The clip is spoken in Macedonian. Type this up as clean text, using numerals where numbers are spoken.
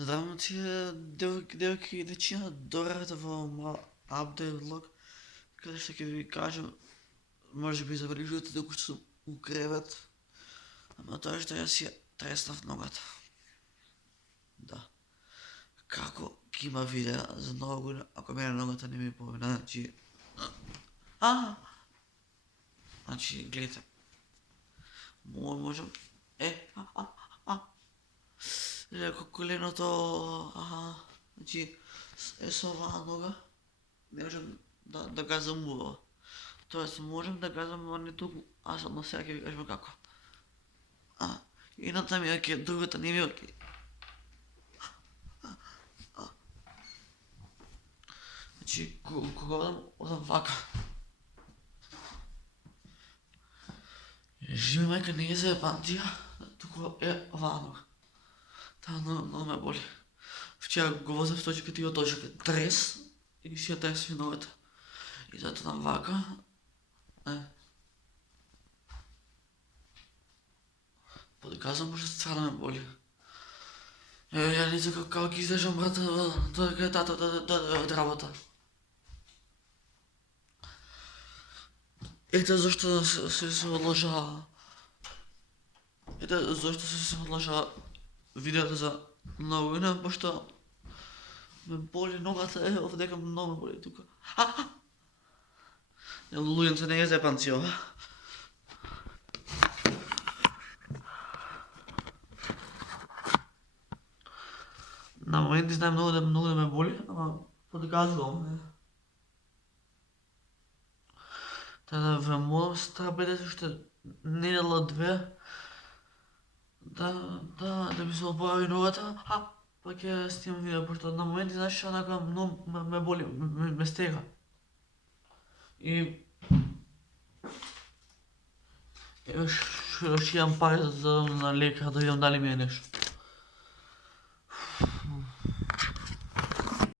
Здравейте, девки и дечица, дойдете в моя апдейт влог, къде ще ви кажа, може би забележите докато ще се укрепят, ама той ще я си тресна в ногата. Да. Како ги има видеа за нова година, ако мене ногата не ми помина, значи... Значи, гледайте. Можем... Леко коленото... Значи, с оваа нога не можем да газам убаво. Тоест, можем да газам, но не туку. Аз одно сега ќе ви кажам како. Едната ми е окей, другата не ми е окей. Значи, кога одам вака. Живи мајка не е за епантија, туку е оваа нога. Таа много ме боли. Вчера го возев точката и од точка трес и си ја треси ногата. И зато там вака. Подказвам, може стварно ме боли. Ја не знам како ги излежам, брат, тоа е тата од работа. Ете зашто се одложа... Ете зашто се одложа видеото за нова година, пошто ме боли ногата, овдека многу ме боли тука. Луѓето не е зепанци ова. На моменти знаем многу да ме боли, ама подказувам. Та да ве молам се трапете уште недела две да ми се оправи ногата, па ќе снимам видео, пошто на моменти знаеш онака многу ме боли, ме стега. И još imam pare za na lijeka da vidim da li mi je nešto.